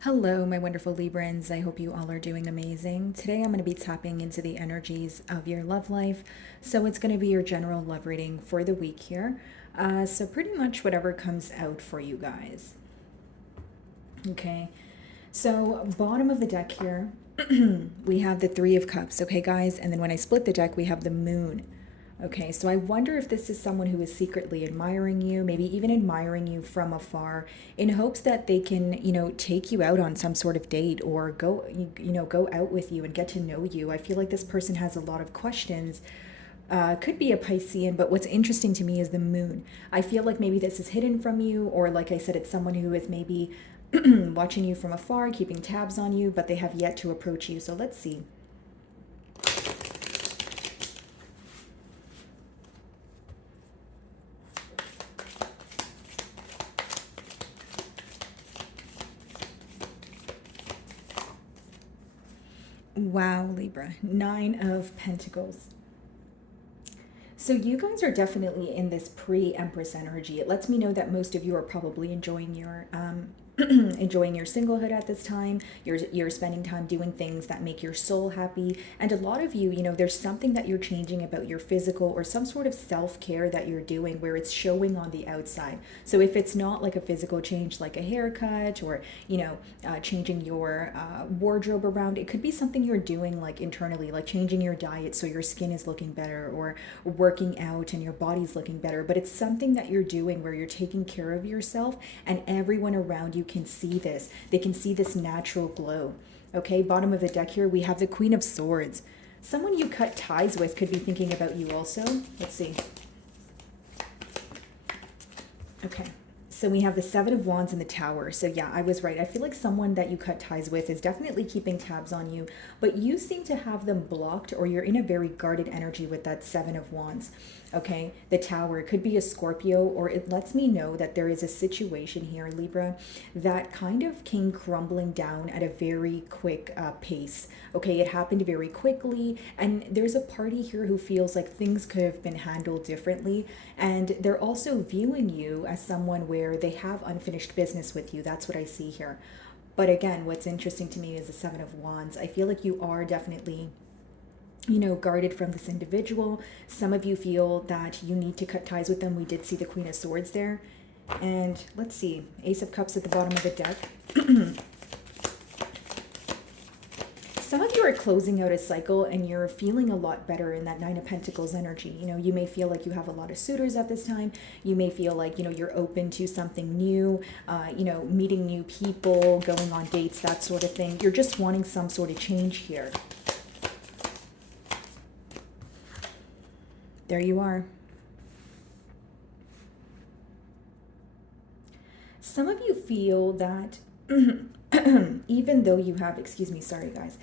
Hello, my wonderful Librans. I hope you all are doing amazing. Today I'm going to be tapping into the energies of your love life. So it's going to be your general love reading for the week here. So pretty much whatever comes out for you guys. Okay. So bottom of the deck here, we have the Three of Cups. Okay, guys. And then when I split the deck, we have the Moon. Okay, so I wonder if this is someone who is secretly admiring you, maybe even admiring you from afar, in hopes that they can, take you out on some sort of date or go out with you and get to know you. I feel like this person has a lot of questions. Could be a Piscean, but what's interesting to me is the moon. I feel like maybe this is hidden from you, or like I said, it's someone who is maybe watching you from afar, keeping tabs on you, but they have yet to approach you. So let's see. Wow, Libra, Nine of Pentacles. So you guys are definitely in this pre-Empress energy. It lets me know that most of you are probably enjoying your enjoying your singlehood at this time. You're spending time doing things that make your soul happy. And a lot of you, there's something that you're changing about your physical or some sort of self-care that you're doing where it's showing on the outside. So if it's not like a physical change like a haircut or, changing your wardrobe around, it could be something you're doing like internally, like changing your diet so your skin is looking better, or working out and your body's looking better. But it's something that you're doing where you're taking care of yourself, and everyone around you can see this. They can see this natural glow. Okay, bottom of the deck here, we have the Queen of Swords. Someone you cut ties with could be thinking about you also. Let's see. Okay. So we have the Seven of Wands and the Tower. So yeah, I was right. I feel like someone that you cut ties with is definitely keeping tabs on you, but you seem to have them blocked, or you're in a very guarded energy with that Seven of Wands. Okay, the Tower, it could be a Scorpio, or it lets me know that there is a situation here, Libra, that kind of came crumbling down at a very quick pace. Okay, it happened very quickly, and there's a party here who feels like things could have been handled differently, and they're also viewing you as someone where they have unfinished business with you. That's what I see here. But again, what's interesting to me is the Seven of Wands. I feel like you are definitely guarded from this individual. Some of you feel that you need to cut ties with them. We did see the Queen of Swords there. And let's see, Ace of Cups at the bottom of the deck. Some of you are closing out a cycle and you're feeling a lot better in that Nine of Pentacles energy. You may feel like you have a lot of suitors at this time. You may feel like, you're open to something new, meeting new people, going on dates, that sort of thing. You're just wanting some sort of change here. There you are. Some of you feel that even though you have, excuse me, sorry guys,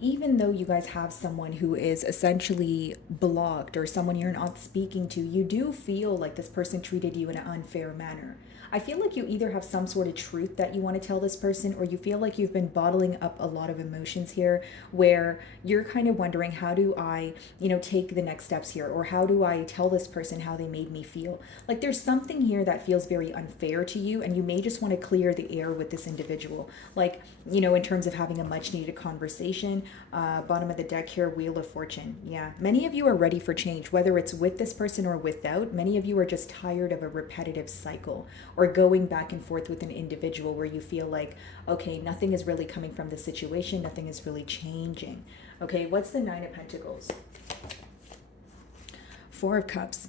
even though you guys have someone who is essentially blocked or someone you're not speaking to, you do feel like this person treated you in an unfair manner. I feel like you either have some sort of truth that you want to tell this person, or you feel like you've been bottling up a lot of emotions here where you're kind of wondering, how do I, take the next steps here? Or how do I tell this person how they made me feel? Like there's something here that feels very unfair to you, and you may just want to clear the air with this individual. Like, in terms of having a much needed conversation. Bottom of the deck here, Wheel of Fortune. Yeah, many of you are ready for change, whether it's with this person or without. Many of you are just tired of a repetitive cycle, or going back and forth with an individual where you feel like, okay, nothing is really coming from the situation, nothing is really changing. Okay, what's the Nine of Pentacles? Four of Cups.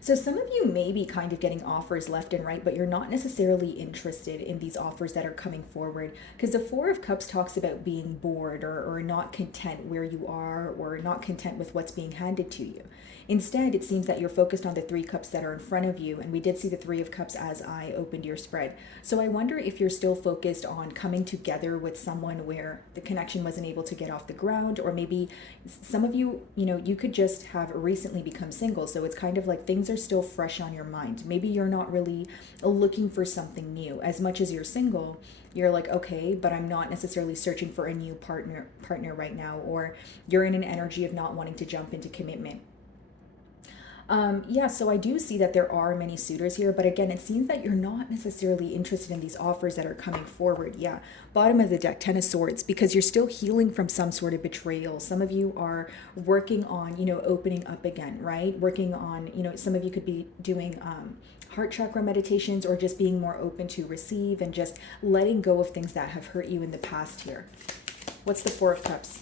So some of you may be kind of getting offers left and right, but you're not necessarily interested in these offers that are coming forward, because the Four of Cups talks about being bored, or not content where you are, or not content with what's being handed to you. Instead, it seems that you're focused on the Three Cups that are in front of you, and we did see the Three of Cups as I opened your spread. So I wonder if you're still focused on coming together with someone where the connection wasn't able to get off the ground, or maybe some of you, you could just have recently become single, so it's kind of like things are still fresh on your mind. Maybe you're not really looking for something new. As much as you're single, you're like, okay, but I'm not necessarily searching for a new partner right now, or you're in an energy of not wanting to jump into commitment. Yeah, so I do see that there are many suitors here, but again, it seems that you're not necessarily interested in these offers that are coming forward. Yeah, bottom of the deck, Ten of Swords, because you're still healing from some sort of betrayal. Some of you are working on, opening up again, right? Working on, some of you could be doing heart chakra meditations or just being more open to receive and just letting go of things that have hurt you in the past here. What's the Four of Cups?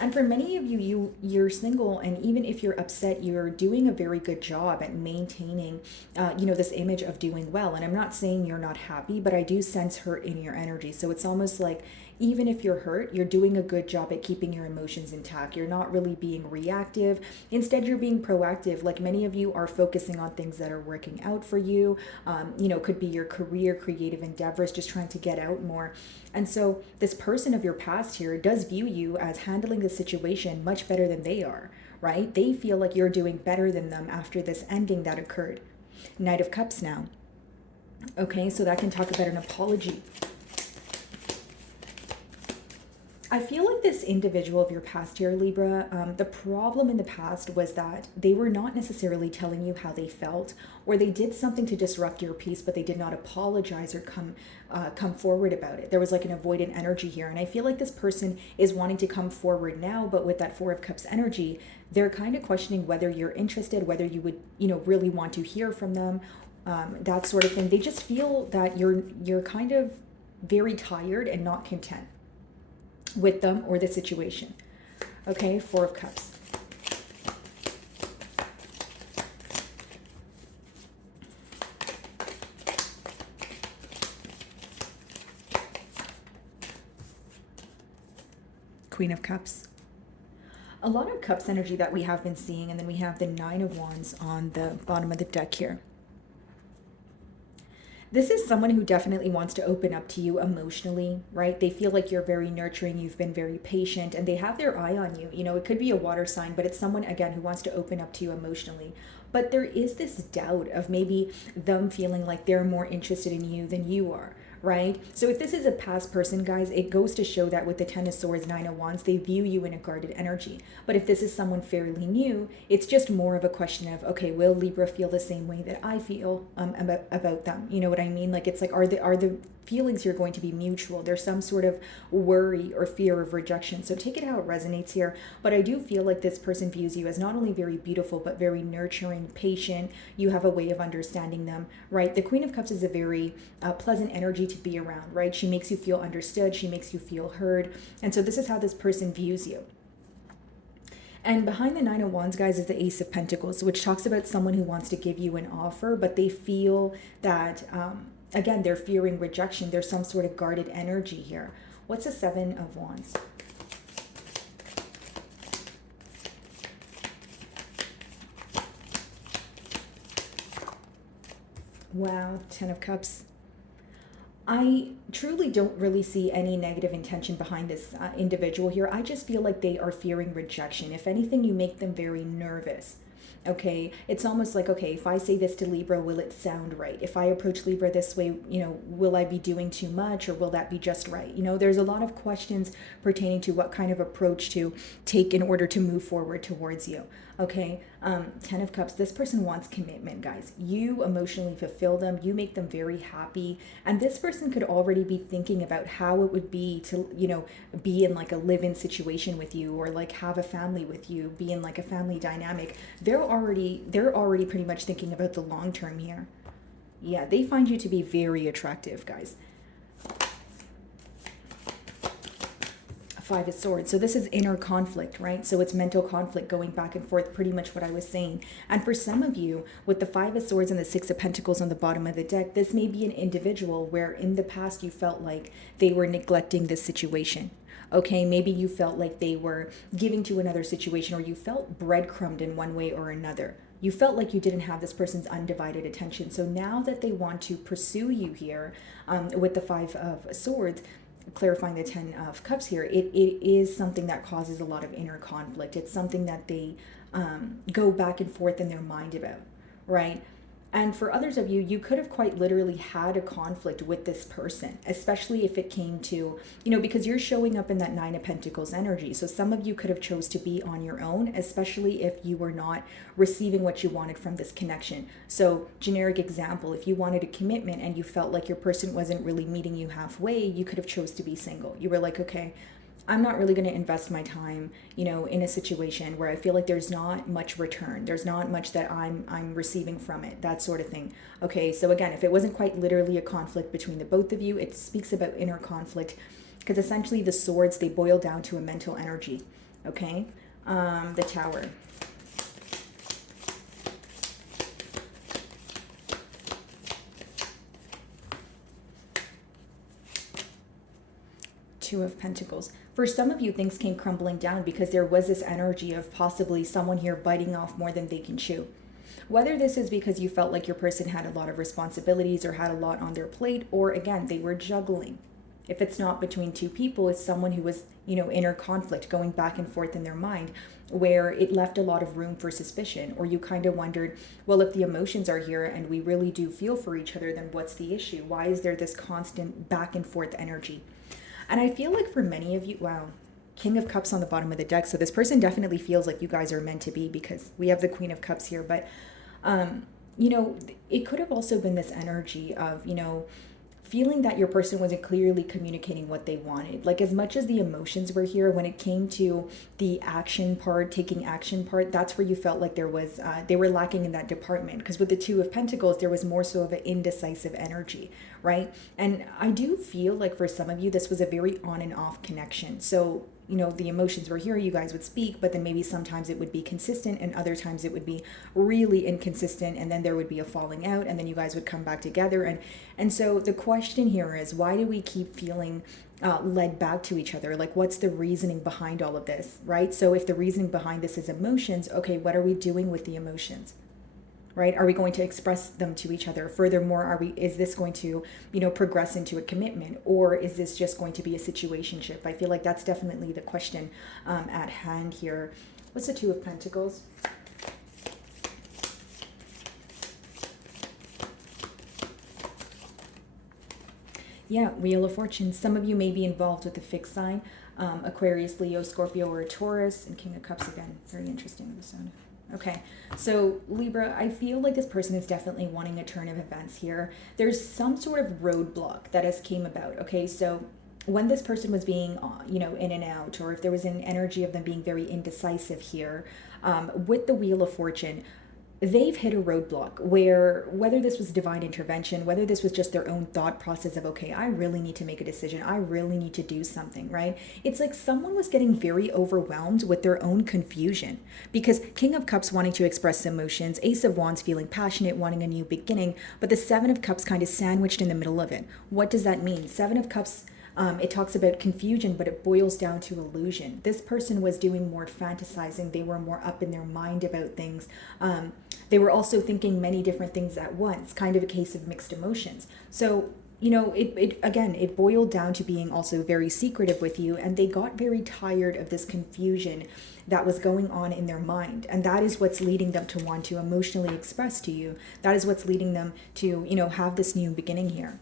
And for many of you, you're single, and even if you're upset, you're doing a very good job at maintaining, this image of doing well. And I'm not saying you're not happy, but I do sense hurt in your energy. So it's almost like even if you're hurt, you're doing a good job at keeping your emotions intact. You're not really being reactive. Instead, you're being proactive. Like many of you are focusing on things that are working out for you. Could be your career, creative endeavors, just trying to get out more. And so this person of your past here does view you as handling the situation much better than they are, right? They feel like you're doing better than them after this ending that occurred. Knight of Cups now. Okay, so that can talk about an apology. I feel like this individual of your past here, Libra, the problem in the past was that they were not necessarily telling you how they felt, or they did something to disrupt your peace, but they did not apologize or come forward about it. There was like an avoidant energy here, and I feel like this person is wanting to come forward now, but with that Four of Cups energy, they're kind of questioning whether you're interested, whether you would, really want to hear from them, that sort of thing. They just feel that you're kind of very tired and not content with them or the situation. Okay, Four of Cups. Queen of Cups. A lot of Cups energy that we have been seeing, and then we have the Nine of Wands on the bottom of the deck here. This is someone who definitely wants to open up to you emotionally, right? They feel like you're very nurturing, you've been very patient, and they have their eye on you. It could be a water sign, but it's someone, again, who wants to open up to you emotionally. But there is this doubt of maybe them feeling like they're more interested in you than you are, right? So if this is a past person, guys, it goes to show that with the Ten of Swords, Nine of Wands, they view you in a guarded energy. But if this is someone fairly new, it's just more of a question of, okay, will Libra feel the same way that I feel about them? You know what I mean? Like, it's like, are the feelings here going to be mutual? There's some sort of worry or fear of rejection. So take it how it resonates here. But I do feel like this person views you as not only very beautiful, but very nurturing, patient. You have a way of understanding them, right? The Queen of Cups is a very pleasant energy to be around, right? She makes you feel understood. She makes you feel heard. And so this is how this person views you. And behind the Nine of Wands, guys, is the Ace of Pentacles, which talks about someone who wants to give you an offer, but they feel that, again, they're fearing rejection. There's some sort of guarded energy here. What's the Seven of Wands? Wow, Ten of Cups. I truly don't really see any negative intention behind this individual here. I just feel like they are fearing rejection. If anything, you make them very nervous. Okay, it's almost like, okay, if I say this to Libra, will it sound right? If I approach Libra this way, will I be doing too much, or will that be just right? There's a lot of questions pertaining to what kind of approach to take in order to move forward towards you. Okay, Ten of Cups, this person wants commitment, guys. You emotionally fulfill them, you make them very happy, and this person could already be thinking about how it would be to, be in like a live-in situation with you, or like have a family with you, be in like a family dynamic. They're already pretty much thinking about the long term here. Yeah, they find you to be very attractive, guys. Five of Swords. So this is inner conflict, right? So it's mental conflict going back and forth, pretty much what I was saying. And for some of you, with the Five of Swords and the Six of Pentacles on the bottom of the deck, this may be an individual where in the past you felt like they were neglecting this situation. Okay, maybe you felt like they were giving to another situation, or you felt breadcrumbed in one way or another. You felt like you didn't have this person's undivided attention. So now that they want to pursue you here with the Five of Swords, clarifying the Ten of Cups here, it is something that causes a lot of inner conflict. It's something that they go back and forth in their mind about, right? And for others of you, you could have quite literally had a conflict with this person, especially if it came to, because you're showing up in that Nine of Pentacles energy. So some of you could have chose to be on your own, especially if you were not receiving what you wanted from this connection. So generic example, if you wanted a commitment and you felt like your person wasn't really meeting you halfway, you could have chose to be single. You were like, okay, I'm not really going to invest my time, in a situation where I feel like there's not much return. There's not much that I'm receiving from it, that sort of thing. Okay, so again, if it wasn't quite literally a conflict between the both of you, it speaks about inner conflict, because essentially the swords, they boil down to a mental energy. Okay, the Tower. Two of Pentacles. For some of you, things came crumbling down because there was this energy of possibly someone here biting off more than they can chew. Whether this is because you felt like your person had a lot of responsibilities or had a lot on their plate, or again, they were juggling. If it's not between two people, it's someone who was, inner conflict going back and forth in their mind, where it left a lot of room for suspicion, or you kind of wondered, well, if the emotions are here and we really do feel for each other, then what's the issue? Why is there this constant back and forth energy? And I feel like for many of you, wow, King of Cups on the bottom of the deck. So this person definitely feels like you guys are meant to be, because we have the Queen of Cups here. But, it could have also been this energy of, feeling that your person wasn't clearly communicating what they wanted. Like, as much as the emotions were here, when it came to the action part, taking action part, that's where you felt like there was, they were lacking in that department. Because with the Two of Pentacles, there was more so of an indecisive energy, right? And I do feel like for some of you, this was a very on and off connection. So, the emotions were here, you guys would speak, but then maybe sometimes it would be consistent and other times it would be really inconsistent, and then there would be a falling out, and then you guys would come back together. And so the question here is, why do we keep feeling led back to each other? Like, what's the reasoning behind all of this, right? So if the reasoning behind this is emotions, okay, what are we doing with the emotions? Right? Are we going to express them to each other? Furthermore, is this going to, progress into a commitment, or is this just going to be a situationship? I feel like that's definitely the question at hand here. What's the Two of Pentacles? Yeah, Wheel of Fortune. Some of you may be involved with a fixed sign, Aquarius, Leo, Scorpio, or a Taurus, and King of Cups again. Very interesting with the sun. Okay, so Libra, I feel like this person is definitely wanting a turn of events here. There's some sort of roadblock that has came about. Okay, so when this person was being, in and out, or if there was an energy of them being very indecisive here, with the Wheel of Fortune, they've hit a roadblock where, whether this was divine intervention, whether this was just their own thought process of, okay, I really need to make a decision, I really need to do something, right? It's like someone was getting very overwhelmed with their own confusion, because King of Cups wanting to express emotions, Ace of Wands feeling passionate, wanting a new beginning, but the Seven of Cups kind of sandwiched in the middle of it. What does that mean? Seven of Cups, it talks about confusion, but it boils down to illusion. This person was doing more fantasizing. They were more up in their mind about things. They were also thinking many different things at once, kind of a case of mixed emotions. So, it boiled down to being also very secretive with you, and they got very tired of this confusion that was going on in their mind. And that is what's leading them to want to emotionally express to you. That is what's leading them to, have this new beginning here.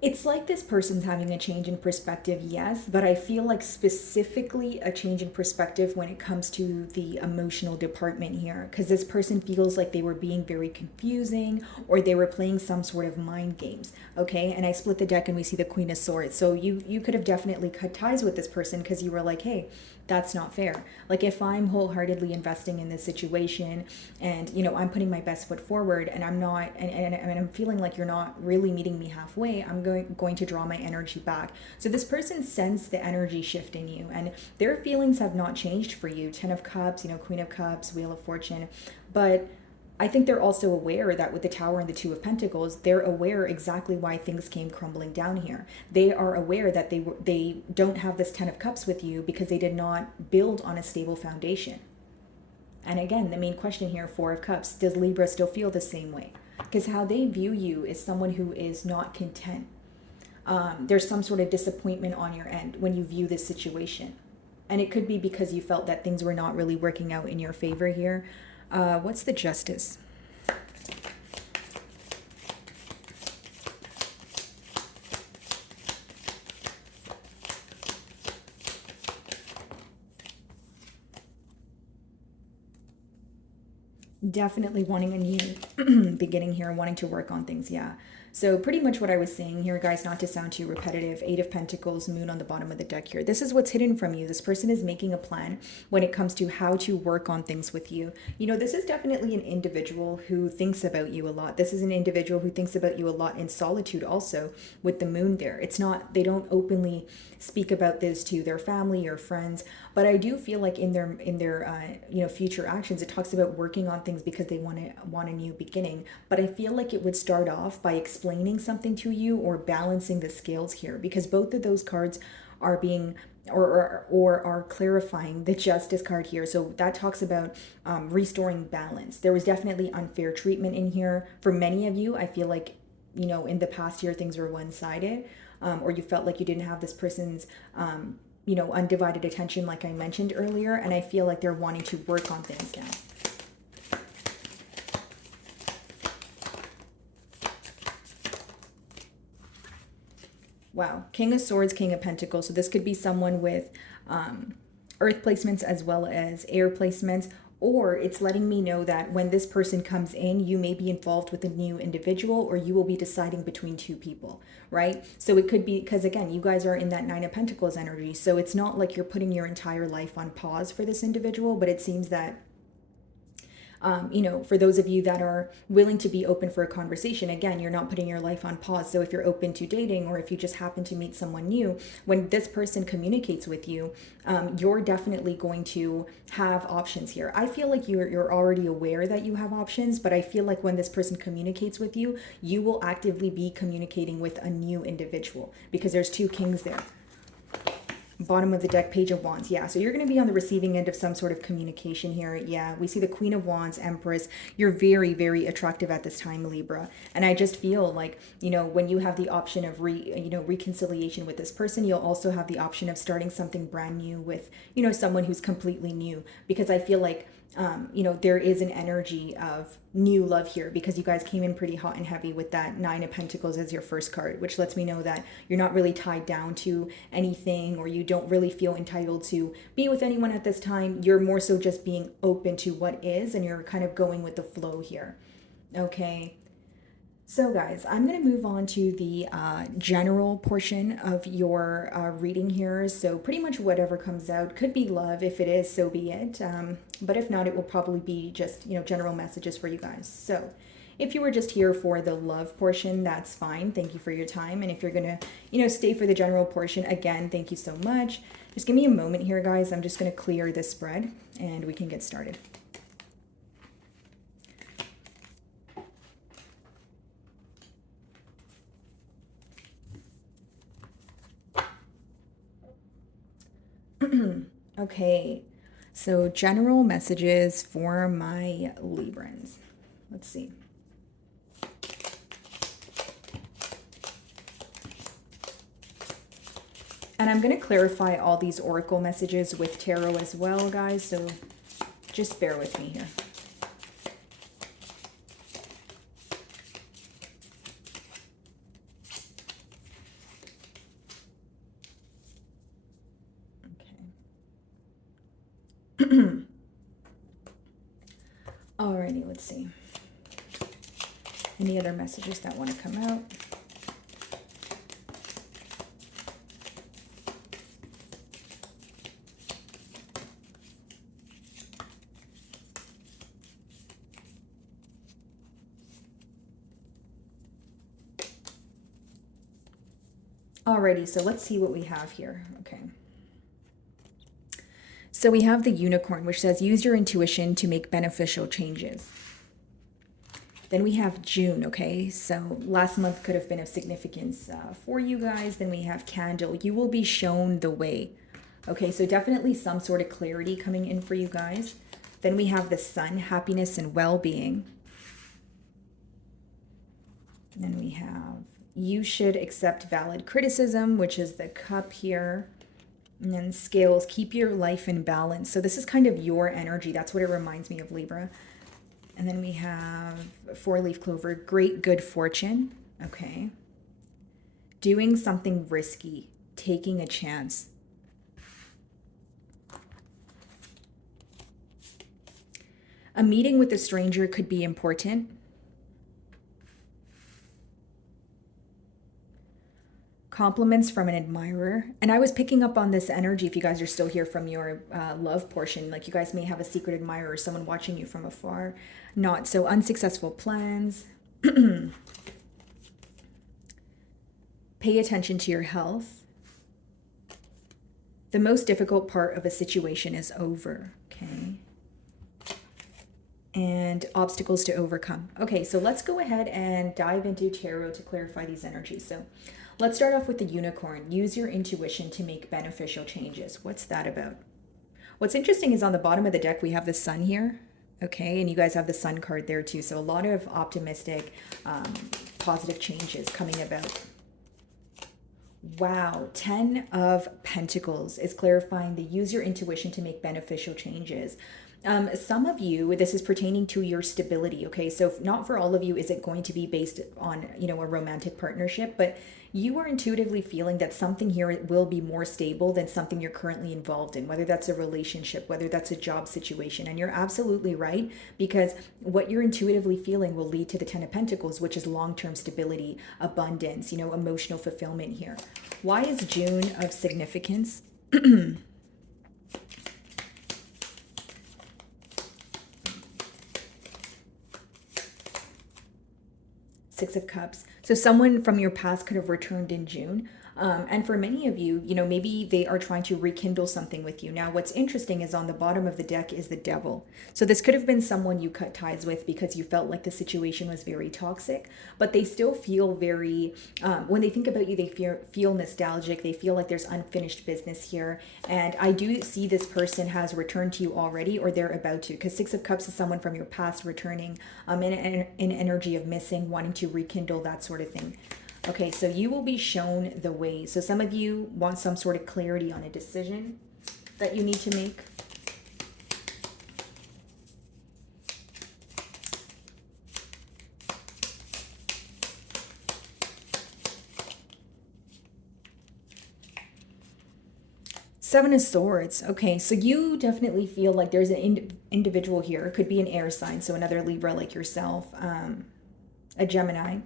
It's like this person's having a change in perspective, yes, but I feel like specifically a change in perspective when it comes to the emotional department here, because this person feels like they were being very confusing, or they were playing some sort of mind games, okay? And I split the deck and we see the Queen of Swords. So you could have definitely cut ties with this person because you were like, hey, that's not fair. Like, if I'm wholeheartedly investing in this situation and, I'm putting my best foot forward, and I'm not, and I'm feeling like you're not really meeting me halfway, I'm going to draw my energy back. So this person sensed the energy shift in you, and their feelings have not changed for you. 10 of Cups, Queen of Cups, Wheel of Fortune. But I think they're also aware that with the Tower and the Two of Pentacles, they're aware exactly why things came crumbling down here. They are aware that they don't have this 10 of Cups with you because they did not build on a stable foundation. And again, the main question here, 4 of Cups, does Libra still feel the same way? Because how they view you is someone who is not content. There's some sort of disappointment on your end when you view this situation. And it could be because you felt that things were not really working out in your favor here. What's the Justice? Definitely wanting a new beginning here, wanting to work on things. Yeah. So pretty much what I was saying here, guys, not to sound too repetitive, Eight of Pentacles, Moon on the bottom of the deck here. This is what's hidden from you. This person is making a plan when it comes to how to work on things with you. You know, this is definitely an individual who thinks about you a lot. This is an individual who thinks about you a lot in solitude also with the moon there. It's not, they don't openly speak about this to their family or friends, but I do feel like in their you know, future actions, it talks about working on things because they want a new beginning. But I feel like it would start off by explaining something to you or balancing the scales here, because both of those cards are being or are clarifying the justice card here. So that talks about restoring balance. There was definitely unfair treatment in here for many of you. I feel like, you know, in the past year things were one-sided, or you felt like you didn't have this person's you know, undivided attention like I mentioned earlier, and I feel like they're wanting to work on things now. Wow. King of Swords, King of Pentacles. So this could be someone with earth placements as well as air placements, or it's letting me know that when this person comes in, you may be involved with a new individual, or you will be deciding between two people, right? So it could be, because again, you guys are in that Nine of Pentacles energy. So it's not like you're putting your entire life on pause for this individual, but it seems that you know, for those of you that are willing to be open for a conversation, again, you're not putting your life on pause. So if you're open to dating, or if you just happen to meet someone new, when this person communicates with you, you're definitely going to have options here. I feel like you're already aware that you have options, but I feel like when this person communicates with you, you will actively be communicating with a new individual, because there's two kings there. Bottom of the deck, Page of Wands. Yeah, so you're going to be on the receiving end of some sort of communication here. Yeah, we see the Queen of Wands, Empress. You're very, very attractive at this time, Libra. And I just feel like, you know, when you have the option of reconciliation with this person, you'll also have the option of starting something brand new with, you know, someone who's completely new. Because I feel like you know, there is an energy of new love here, because you guys came in pretty hot and heavy with that Nine of Pentacles as your first card, which lets me know that you're not really tied down to anything, or you don't really feel entitled to be with anyone at this time. You're more so just being open to what is, and you're kind of going with the flow here. Okay. So guys, I'm going to move on to the general portion of your reading here. So pretty much whatever comes out could be love. If it is, so be it. But if not, it will probably be just, you know, general messages for you guys. So if you were just here for the love portion, that's fine. Thank you for your time. And if you're going to, you know, stay for the general portion, again, thank you so much. Just give me a moment here, guys. I'm just going to clear this spread and we can get started. Okay, so general messages for my Librans. Let's see. And I'm going to clarify all these oracle messages with tarot as well, guys, so just bear with me here. Alrighty, let's see. Any other messages that want to come out? Alrighty, so let's see what we have here. Okay. So we have the Unicorn, which says, use your intuition to make beneficial changes. Then we have June, okay? So last month could have been of significance for you guys. Then we have Candle. You will be shown the way. Okay, so definitely some sort of clarity coming in for you guys. Then we have the Sun, happiness and well-being. Then we have, you should accept valid criticism, which is the Cup here. And then Scales, keep your life in balance. So this is kind of your energy. That's what it reminds me of, Libra. And then we have Four-leaf clover, great good fortune. Okay. Doing something risky, taking a chance. A meeting with a stranger could be important. Compliments from an admirer. And I was picking up on this energy, if you guys are still here, from your love portion. Like, you guys may have a secret admirer, someone watching you from afar. Not so unsuccessful plans. Pay attention to your health. The most difficult part of a situation is over. Okay. And obstacles to overcome. Okay, so let's go ahead and dive into tarot to clarify these energies. So let's start off with the unicorn. Use your intuition to make beneficial changes. What's that about? What's interesting is on the bottom of the deck, we have the sun here. Okay, and you guys have the sun card there too. So a lot of optimistic, positive changes coming about. Wow, 10 of Pentacles is clarifying the use your intuition to make beneficial changes. Some of you, this is pertaining to your stability, okay? So not for all of you is it going to be based on, a romantic partnership, but you are intuitively feeling that something here will be more stable than something you're currently involved in, whether that's a relationship, whether that's a job situation. And you're absolutely right, because what you're intuitively feeling will lead to the 10 of Pentacles, which is long-term stability, abundance, emotional fulfillment here. Why is June of significance? Six of Cups. So someone from your past could have returned in June. And for many of you, maybe they are trying to rekindle something with you. Now, what's interesting is on the bottom of the deck is the Devil. So this could have been someone you cut ties with because you felt like the situation was very toxic, but they still feel very, when they think about you, they feel nostalgic. They feel like there's unfinished business here. And I do see this person has returned to you already, or they're about to, because Six of Cups is someone from your past returning in energy of missing, wanting to rekindle, that sort of thing. Okay, so you will be shown the way. So some of you want some sort of clarity on a decision that you need to make. Seven of Swords. Okay, so you definitely feel like there's an individual here. It could be an air sign, so another Libra like yourself, a Gemini,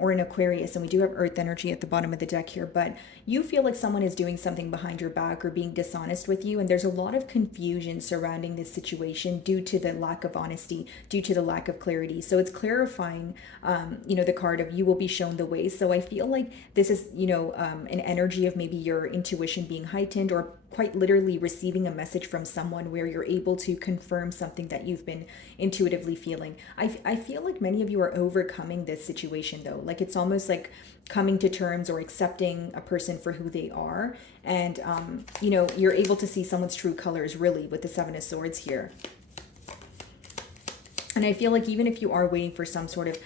or an Aquarius, and we do have earth energy at the bottom of the deck here, but you feel like someone is doing something behind your back or being dishonest with you, and there's a lot of confusion surrounding this situation due to the lack of honesty, due to the lack of clarity. So it's clarifying, the card of you will be shown the way. So I feel like this is, an energy of maybe your intuition being heightened, or quite literally receiving a message from someone where you're able to confirm something that you've been intuitively feeling. I feel like many of you are overcoming this situation though. Like it's almost like coming to terms or accepting a person for who they are. And, you're able to see someone's true colors really with the Seven of Swords here. And I feel like even if you are waiting for some sort of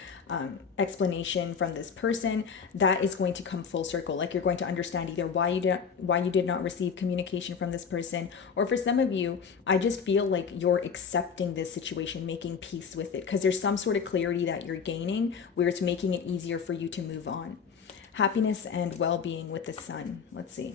explanation from this person, that is going to come full circle. Like you're going to understand either why you did not receive communication from this person, or for some of you, I just feel like you're accepting this situation, making peace with it, because there's some sort of clarity that you're gaining where it's making it easier for you to move on. Happiness and well-being with the Sun. Let's see.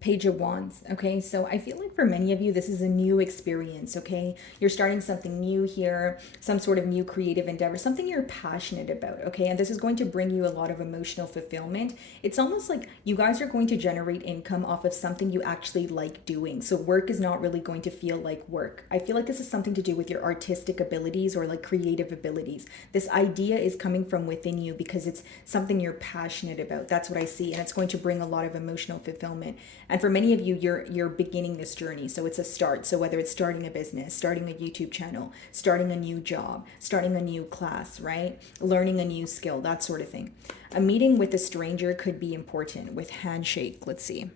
Page of Wands. Okay, so I feel like for many of you, this is a new experience. Okay, you're starting something new here, some sort of new creative endeavor, something you're passionate about. Okay, and this is going to bring you a lot of emotional fulfillment. It's almost like you guys are going to generate income off of something you actually like doing. So work is not really going to feel like work. I feel like this is something to do with your artistic abilities or like creative abilities. This idea is coming from within you because it's something you're passionate about. That's what I see, and it's going to bring a lot of emotional fulfillment. And for many of you, you're beginning this journey. So it's a start. So whether it's starting a business, starting a YouTube channel, starting a new job, starting a new class, right? Learning a new skill, that sort of thing. A meeting with a stranger could be important with handshake. Let's see.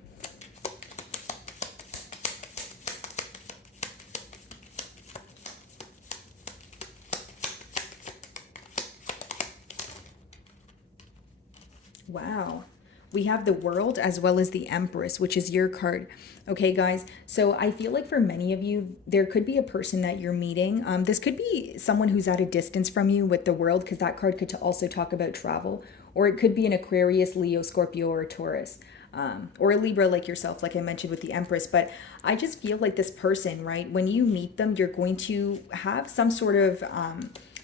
Wow. We have the World as well as the Empress, which is your card. Okay, guys. So I feel like for many of you, there could be a person that you're meeting. This could be someone who's at a distance from you with the World, because that card could also talk about travel. Or it could be an Aquarius, Leo, Scorpio, or a Taurus. Or a Libra like yourself, like I mentioned with the Empress. But I just feel like this person, right, when you meet them, you're going to have some sort of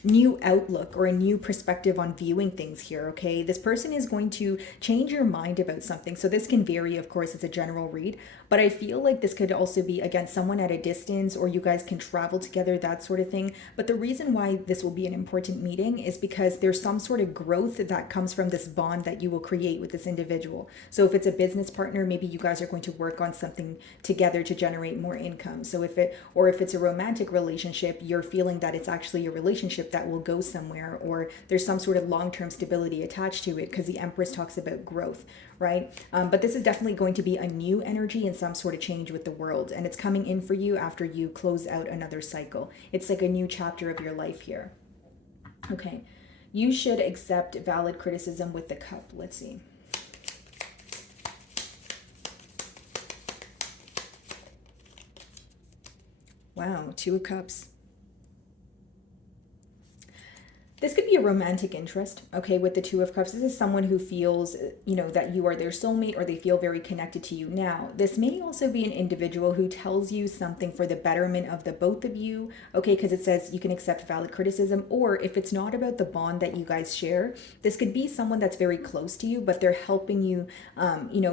new outlook or a new perspective on viewing things here, okay? This person is going to change your mind about something. So this can vary, of course, it's a general read, but I feel like this could also be, again, someone at a distance, or you guys can travel together, that sort of thing. But the reason why this will be an important meeting is because there's some sort of growth that comes from this bond that you will create with this individual. So if it's a business partner, maybe you guys are going to work on something together to generate more income. So if it's a romantic relationship, you're feeling that it's actually a relationship that will go somewhere, or there's some sort of long-term stability attached to it, because the Empress talks about growth, right? But this is definitely going to be a new energy and some sort of change with the World, and it's coming in for you after you close out another cycle. It's like a new chapter of your life here. Okay, you should accept valid criticism with the Cup. Let's see. Wow, Two of Cups. This could be a romantic interest, okay, with the Two of Cups. This is someone who feels, that you are their soulmate, or they feel very connected to you. Now, this may also be an individual who tells you something for the betterment of the both of you, okay, because it says you can accept valid criticism. Or if it's not about the bond that you guys share, this could be someone that's very close to you, but they're helping you,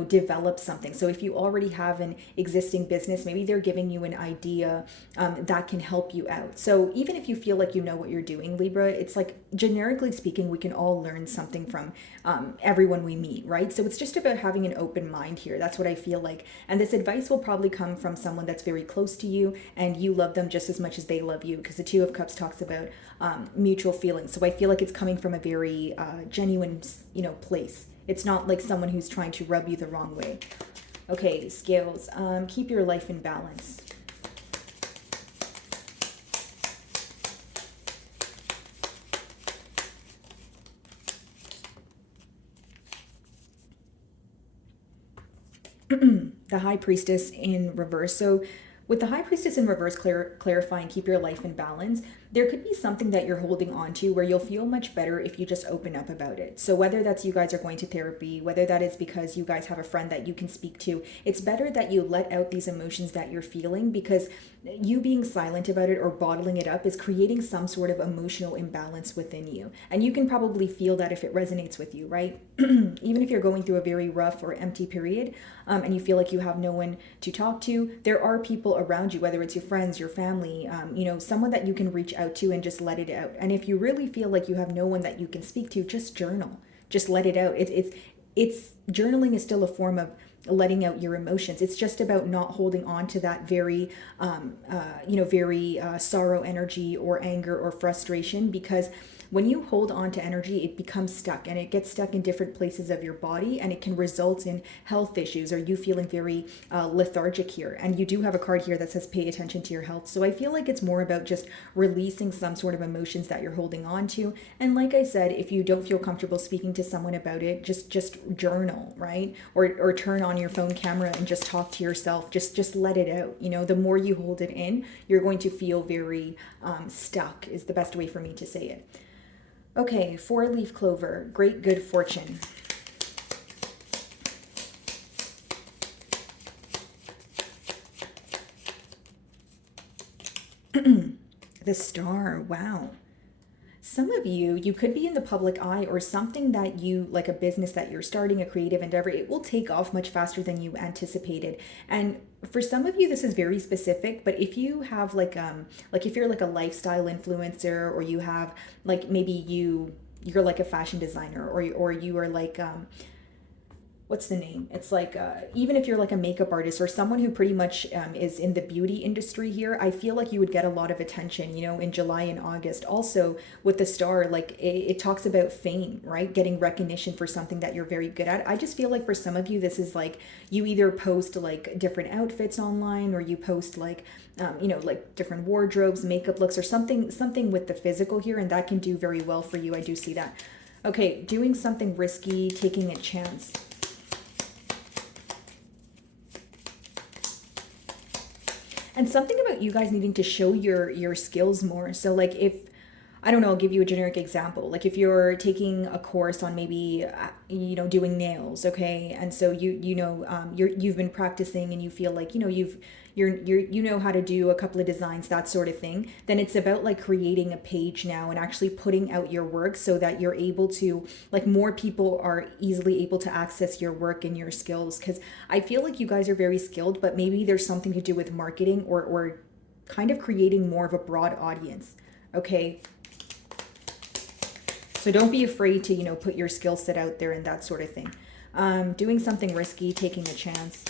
develop something. So if you already have an existing business, maybe they're giving you an idea that can help you out. So even if you feel like you know what you're doing, Libra, it's like, generically speaking, we can all learn something from everyone we meet, right? So it's just about having an open mind here. That's what I feel like. And this advice will probably come from someone that's very close to you, and you love them just as much as they love you, because the Two of Cups talks about mutual feelings. So I feel like it's coming from a very genuine, place. It's not like someone who's trying to rub you the wrong way. Okay, Scales, keep your life in balance. The High Priestess in reverse. So with the High Priestess in reverse clarifying keep your life in balance, there could be something that you're holding on to where you'll feel much better if you just open up about it. So whether that's you guys are going to therapy, whether that is because you guys have a friend that you can speak to, it's better that you let out these emotions that you're feeling, because you being silent about it or bottling it up is creating some sort of emotional imbalance within you. And you can probably feel that if it resonates with you, right? Even if you're going through a very rough or empty period, and you feel like you have no one to talk to, there are people around you, whether it's your friends, your family, someone that you can reach out to and just let it out. And if you really feel like you have no one that you can speak to, just journal, just let it out. It's journaling is still a form of letting out your emotions. It's just about not holding on to that very sorrow energy or anger or frustration, because when you hold on to energy, it becomes stuck, and it gets stuck in different places of your body, and it can result in health issues or you feeling very lethargic here. And you do have a card here that says pay attention to your health. So I feel like it's more about just releasing some sort of emotions that you're holding on to. And like I said, if you don't feel comfortable speaking to someone about it, just journal, right? Or turn on your phone camera and just talk to yourself. Just let it out. The more you hold it in, you're going to feel very stuck, is the best way for me to say it. Okay, 4-leaf clover, great good fortune. The Star, wow. Some of you could be in the public eye, or something that you, like a business that you're starting, a creative endeavor, it will take off much faster than you anticipated. And for some of you, this is very specific, but if you have like if you're like a lifestyle influencer, or you have like, maybe you're like a fashion designer, or you are like, what's the name? It's like, even if you're like a makeup artist or someone who pretty much is in the beauty industry here, I feel like you would get a lot of attention, in July and August. Also with the Star, like it talks about fame, right? Getting recognition for something that you're very good at. I just feel like for some of you, this is like, you either post like different outfits online, or you post like, like different wardrobes, makeup looks, or something with the physical here. And that can do very well for you. I do see that. Okay, doing something risky, taking a chance. And something about you guys needing to show your skills more. So like if I don't know, I'll give you a generic example. Like if you're taking a course on maybe, doing nails, okay, and so you've been practicing and you feel like you know how to do a couple of designs, that sort of thing. Then it's about like creating a page now and actually putting out your work so that you're able to, like, more people are easily able to access your work and your skills. Because I feel like you guys are very skilled, but maybe there's something to do with marketing or kind of creating more of a broad audience. Okay, so don't be afraid to, put your skill set out there and that sort of thing. Doing something risky, taking a chance.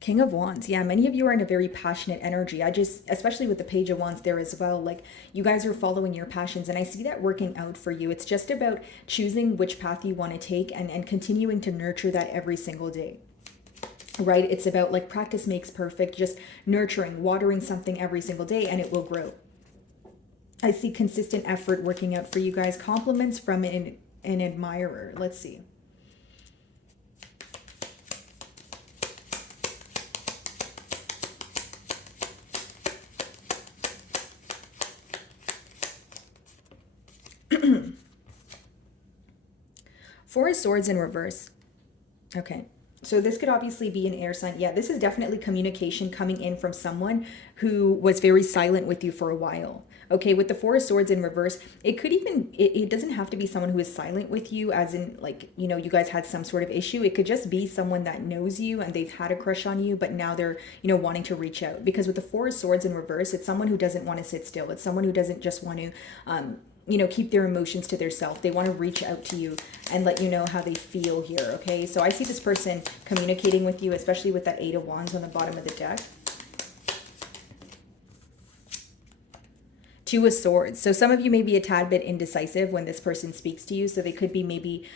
King of Wands. Yeah, many of you are in a very passionate energy. Especially with the Page of Wands there as well, like you guys are following your passions and I see that working out for you. It's just about choosing which path you want to take and continuing to nurture that every single day. Right? It's about like practice makes perfect, just nurturing, watering something every single day and it will grow. I see consistent effort working out for you guys. Compliments from an admirer. Let's see. Four of Swords in reverse. Okay. So this could obviously be an air sign. Yeah, this is definitely communication coming in from someone who was very silent with you for a while. Okay, with the Four of Swords in reverse, it could even, it doesn't have to be someone who is silent with you as in like, you guys had some sort of issue. It could just be someone that knows you and they've had a crush on you, but now they're, wanting to reach out. Because with the Four of Swords in reverse, it's someone who doesn't want to sit still. It's someone who doesn't just want to, keep their emotions to themselves. They want to reach out to you and let you know how they feel here, okay? So I see this person communicating with you, especially with that Eight of Wands on the bottom of the deck. Two of Swords. So some of you may be a tad bit indecisive when this person speaks to you. So they could be maybe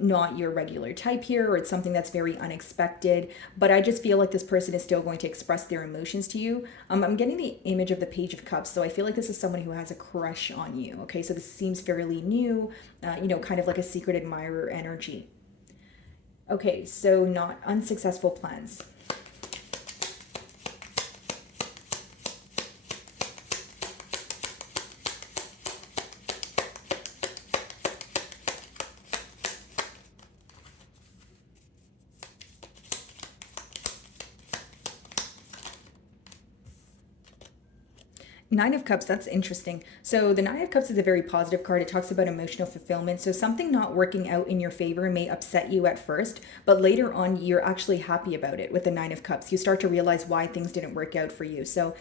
not your regular type here, or it's something that's very unexpected. But I just feel like this person is still going to express their emotions to you. I'm getting the image of the Page of Cups. So I feel like this is someone who has a crush on you. Okay, so this seems fairly new, kind of like a secret admirer energy. Okay, so not unsuccessful plans. Nine of Cups, that's interesting. So the Nine of Cups is a very positive card. It talks about emotional fulfillment. So something not working out in your favor may upset you at first, but later on you're actually happy about it with the Nine of Cups. You start to realize why things didn't work out for you. So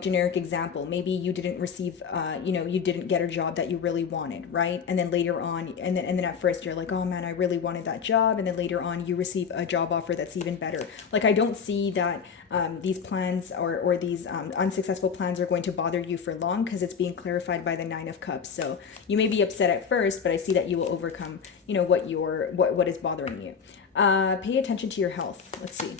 generic example, maybe you didn't receive, you didn't get a job that you really wanted, right? And then later on, and then at first you're like, oh man, I really wanted that job. And then later on you receive a job offer that's even better. Like, I don't see that these plans or these unsuccessful plans are going to bother you for long, because it's being clarified by the Nine of Cups. So you may be upset at first, but I see that you will overcome, what is bothering you. Pay attention to your health. Let's see.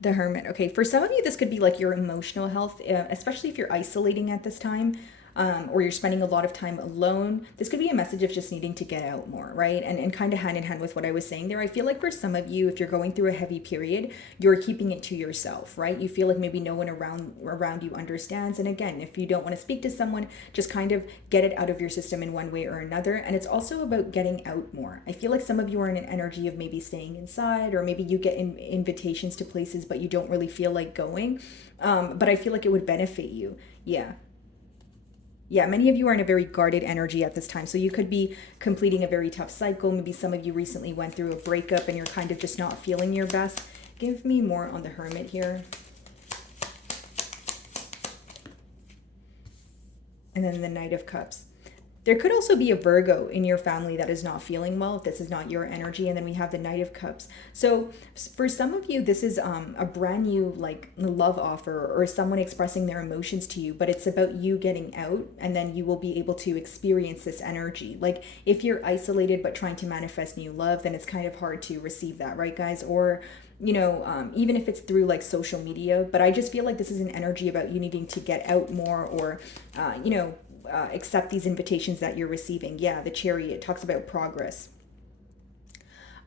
The Hermit. Okay, for some of you, this could be like your emotional health, especially if you're isolating at this time. Or you're spending a lot of time alone. This could be a message of just needing to get out more, right? And kind of hand in hand with what I was saying there, I feel like for some of you, if you're going through a heavy period, you're keeping it to yourself, right? You feel like maybe no one around you understands. And again, if you don't want to speak to someone, just kind of get it out of your system in one way or another. And it's also about getting out more. I feel like some of you are in an energy of maybe staying inside, or maybe you get invitations to places, but you don't really feel like going. But I feel like it would benefit you. Yeah, many of you are in a very guarded energy at this time. So you could be completing a very tough cycle. Maybe some of you recently went through a breakup and you're kind of just not feeling your best. Give me more on the Hermit here. And then the Knight of Cups. There could also be a Virgo in your family that is not feeling well if this is not your energy. And then we have the Knight of Cups. So for some of you, this is a brand new like love offer or someone expressing their emotions to you, but it's about you getting out, and then you will be able to experience this energy. Like if you're isolated but trying to manifest new love, then it's kind of hard to receive that, right, guys? Or even if it's through like social media. But I just feel like this is an energy about you needing to get out more, or accept these invitations that you're receiving. Yeah, the Chariot talks about progress.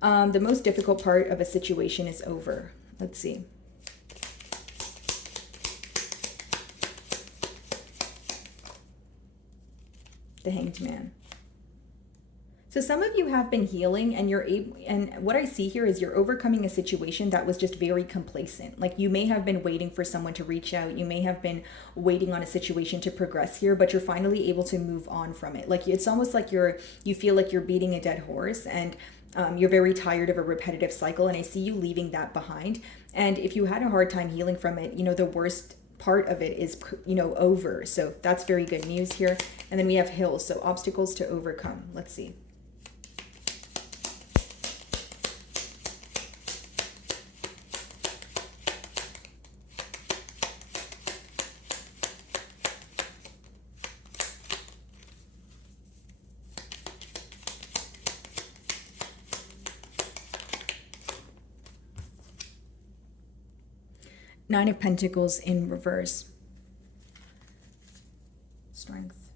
The most difficult part of a situation is over. Let's see. The Hanged Man. So some of you have been healing, and you're able, and what I see here is you're overcoming a situation that was just very complacent. Like you may have been waiting for someone to reach out. You may have been waiting on a situation to progress here, but you're finally able to move on from it. Like it's almost like you feel like you're beating a dead horse, and you're very tired of a repetitive cycle. And I see you leaving that behind. And if you had a hard time healing from it, the worst part of it is over. So that's very good news here. And then we have hills, so obstacles to overcome. Let's see. Nine of Pentacles in reverse. Strength.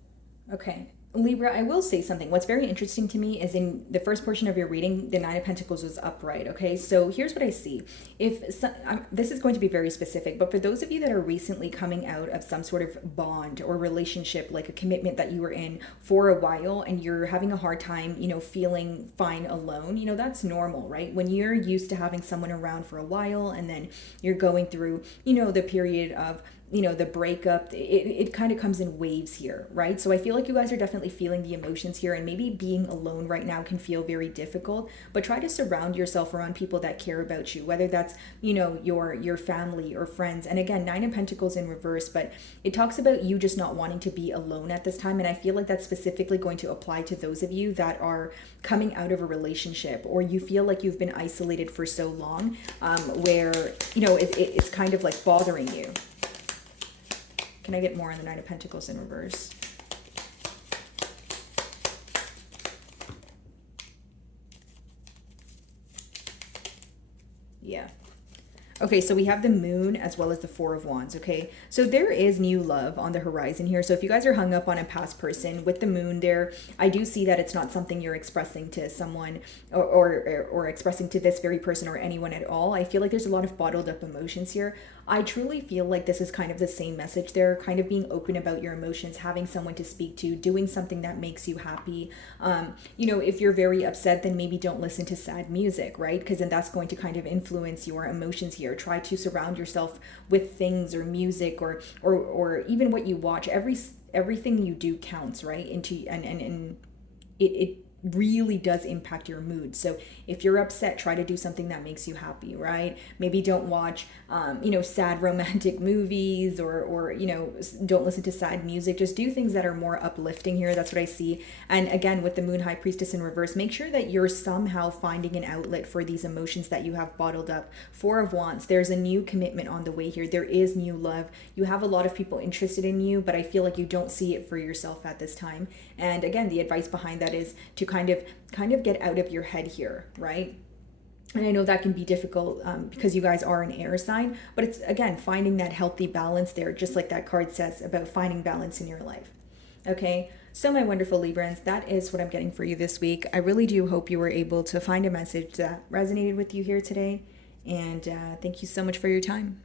Okay. Libra, I will say something. What's very interesting to me is in the first portion of your reading, the Nine of Pentacles was upright. Okay, so here's what I see. This is going to be very specific, but for those of you that are recently coming out of some sort of bond or relationship, like a commitment that you were in for a while, and you're having a hard time, feeling fine alone, that's normal, right? When you're used to having someone around for a while, and then you're going through, the period of the breakup, it kind of comes in waves here, right? So I feel like you guys are definitely feeling the emotions here, and maybe being alone right now can feel very difficult, but try to surround yourself around people that care about you, whether that's, your family or friends. And again, Nine of Pentacles in reverse, but it talks about you just not wanting to be alone at this time. And I feel like that's specifically going to apply to those of you that are coming out of a relationship, or you feel like you've been isolated for so long, where, it's kind of like bothering you. Can I get more on the Nine of Pentacles in reverse? Yeah. Okay, so we have the Moon as well as the Four of Wands, okay? So there is new love on the horizon here. So if you guys are hung up on a past person with the Moon there, I do see that it's not something you're expressing to someone or expressing to this very person or anyone at all. I feel like there's a lot of bottled up emotions here. I truly feel like this is kind of the same message there, kind of being open about your emotions, having someone to speak to, doing something that makes you happy. If you're very upset, then maybe don't listen to sad music, right? Because then that's going to kind of influence your emotions here. Try to surround yourself with things or music or even what you watch. Everything you do counts, right? And it really does impact your mood. So if you're upset, try to do something that makes you happy, right? Maybe don't watch sad romantic movies or don't listen to sad music. Just do things that are more uplifting here. That's what I see. And again, with the Moon High Priestess in reverse, make sure that you're somehow finding an outlet for these emotions that you have bottled up. Four of Wands, there's a new commitment on the way here. There is new love. You have a lot of people interested in you, but I feel like you don't see it for yourself at this time. And again, the advice behind that is to kind of get out of your head here, right? And I know that can be difficult because you guys are an air sign, but it's, again, finding that healthy balance there, just like that card says about finding balance in your life. Okay, so my wonderful Librans, that is what I'm getting for you this week. I really do hope you were able to find a message that resonated with you here today. And thank you so much for your time.